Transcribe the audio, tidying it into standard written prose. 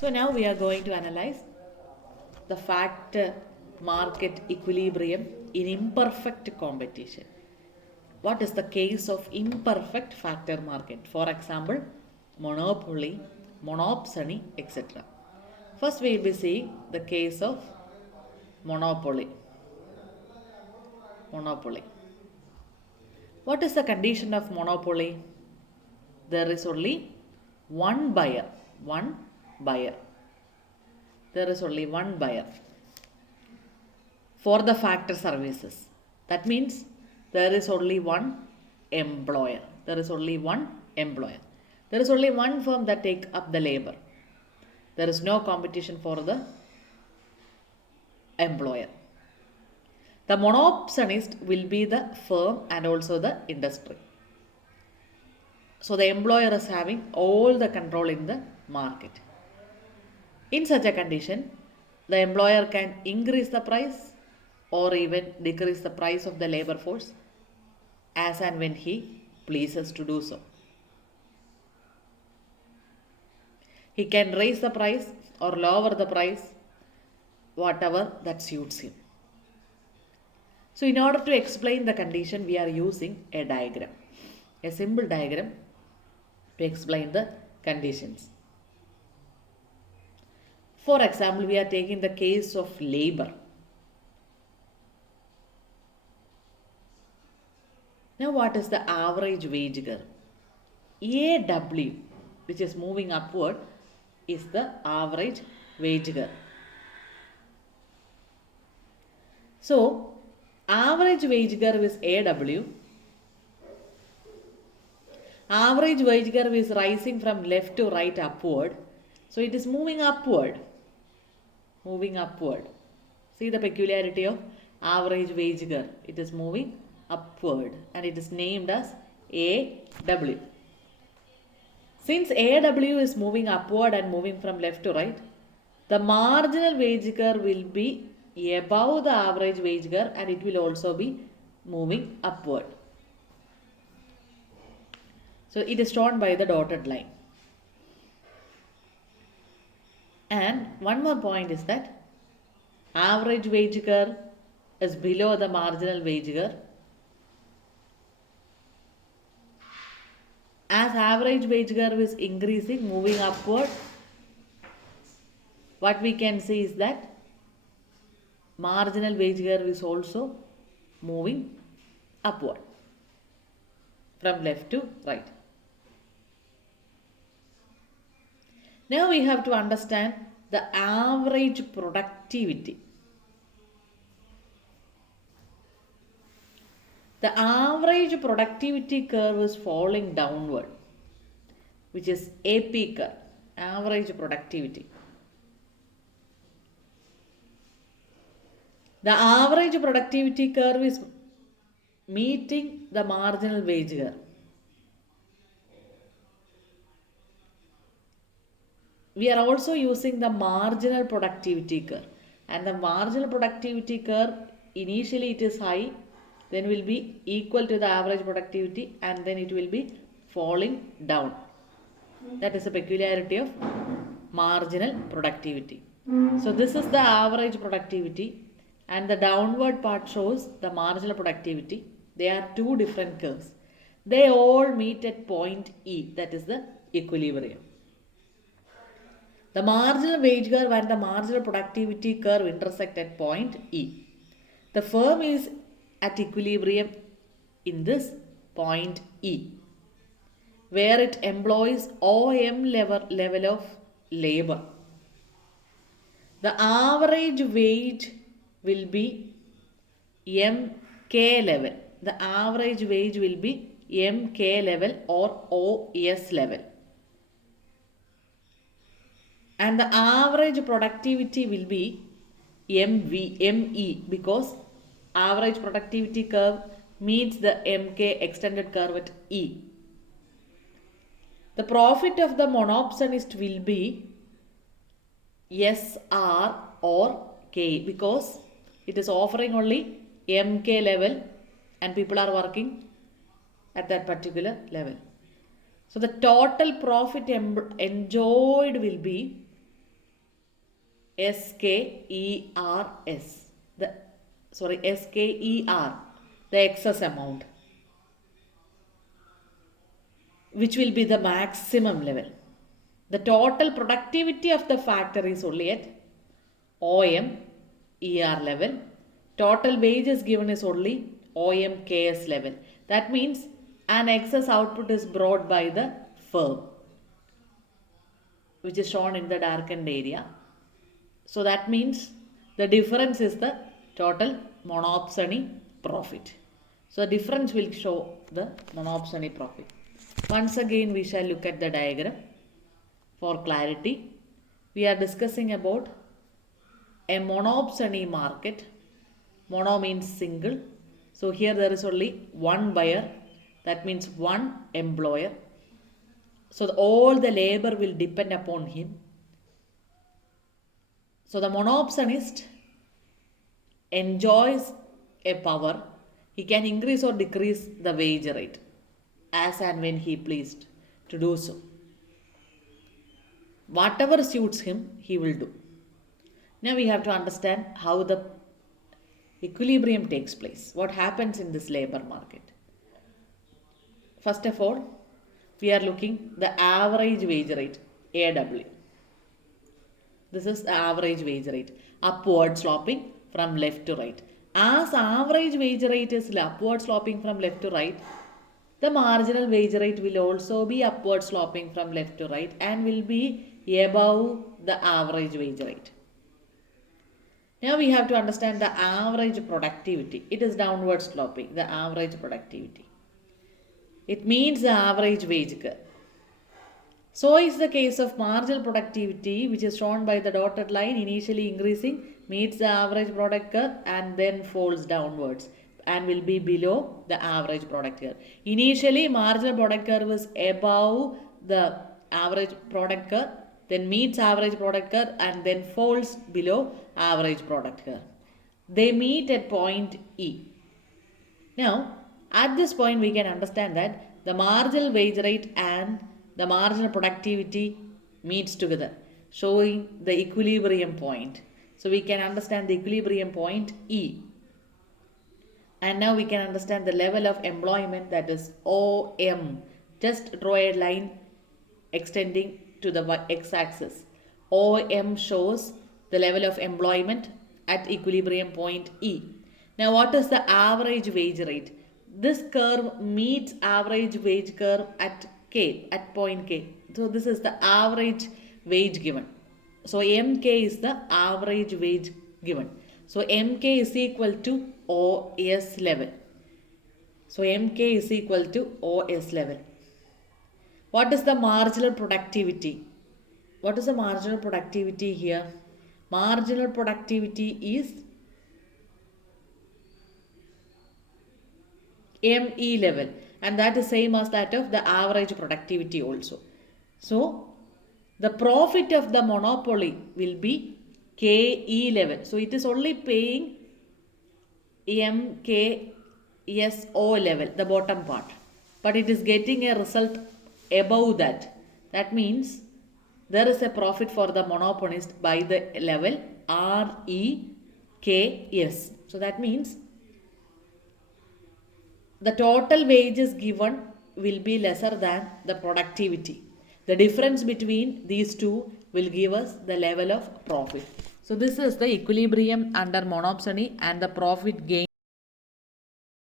So now we are going to analyze the factor market equilibrium in imperfect competition. What is the case of imperfect factor market? For example, monopoly, monopsony, etc. First we will be seeing the case of monopoly. Monopoly. What is the condition of monopoly? There is only one buyer. One buyer. There is only one buyer for the factor services. That means there is only one employer. There is only one employer. There is only one firm that take up the labor. There is no competition for the employer. The monopsonist will be the firm and also the industry. So the employer is having all the control in the market. In such a condition, the employer can increase the price or even decrease the price of the labor force as and when he pleases to do so. He can raise the price or lower the price, whatever that suits him. So in order to explain the condition, we are using a diagram, a simple diagram to explain the conditions. For example, we are taking the case of labor. Now what is the average wage curve? AW, which is moving upward, is the average wage curve. So average wage curve is AW. Average wage curve is rising from left to right upward. So it is moving upward. Moving upward. See the peculiarity of average wage curve. It is moving upward and it is named as AW. Since AW is moving upward and moving from left to right, the marginal wage curve will be above the average wage curve and it will also be moving upward. So it is shown by the dotted line. And one more point is that average wage curve is below the marginal wage curve. As average wage curve is increasing, moving upward, what we can see is that marginal wage curve is also moving upward from left to right. Now we have to understand the average productivity. The average productivity curve is falling downward, which is AP curve, average productivity. The average productivity curve is meeting the marginal wage curve. We are also using the marginal productivity curve, and the marginal productivity curve initially it is high, then will be equal to the average productivity and then it will be falling down. That is a peculiarity of marginal productivity. So this is the average productivity and the downward part shows the marginal productivity. They are two different curves. They all meet at point E, that is the equilibrium. The marginal wage curve and the marginal productivity curve intersect at point E. The firm is at equilibrium in this point E, where it employs OM level of labor. The average wage will be MK level. The average wage will be MK level or OS level. And the average productivity will be ME because average productivity curve meets the MK extended curve at E. The profit of the monopsonist will be SR or K because it is offering only MK level and people are working at that particular level. So the total profit enjoyed will be SKERS, SKER, the excess amount, which will be the maximum level. The total productivity of the factory is only at OMER level. Total wages given is only OMKS level. That means an excess output is brought by the firm, which is shown in the darkened area. So that means the difference is the total monopsony profit. So the difference will show the monopsony profit. Once again we shall look at the diagram for clarity. We are discussing about a monopsony market. Mono means single. So here there is only one buyer. That means one employer. So all the labor will depend upon him. So the monopsonist enjoys a power. He can increase or decrease the wage rate as and when he pleased to do so. Whatever suits him, he will do. Now we have to understand how the equilibrium takes place. What happens in this labor market? First of all, we are looking the average wage rate, AW. This is the average wage rate, upward sloping from left to right. As average wage rate is upward sloping from left to right, the marginal wage rate will also be upward sloping from left to right and will be above the average wage rate. Now we have to understand the average productivity. It is downward sloping, the average productivity. It means the average wage curve. So is the case of marginal productivity, which is shown by the dotted line, initially increasing, meets the average product curve and then falls downwards and will be below the average product curve. Initially, marginal product curve is above the average product curve, then meets average product curve and then falls below average product curve. They meet at point E. Now, at this point, we can understand that the marginal wage rate and the marginal productivity meets together, showing the equilibrium point. So we can understand the equilibrium point E. And now we can understand the level of employment, that is OM. Just draw a line extending to the x-axis. OM shows the level of employment at equilibrium point E. Now what is the average wage rate? This curve meets average wage curve at K, at point K. So this is the average wage given. So MK is the average wage given. So MK is equal to OS level. So MK is equal to OS level. What is the marginal productivity? What is the marginal productivity here? Marginal productivity is ME level, and that is same as that of the average productivity also. So the profit of the monopoly will be KE level. So it is only paying MKSO level, the bottom part, but it is getting a result above that. That means there is a profit for the monopolist by the level REKS. So that means the total wages given will be lesser than the productivity. The difference between these two will give us the level of profit. So this is the equilibrium under monopsony and the profit gain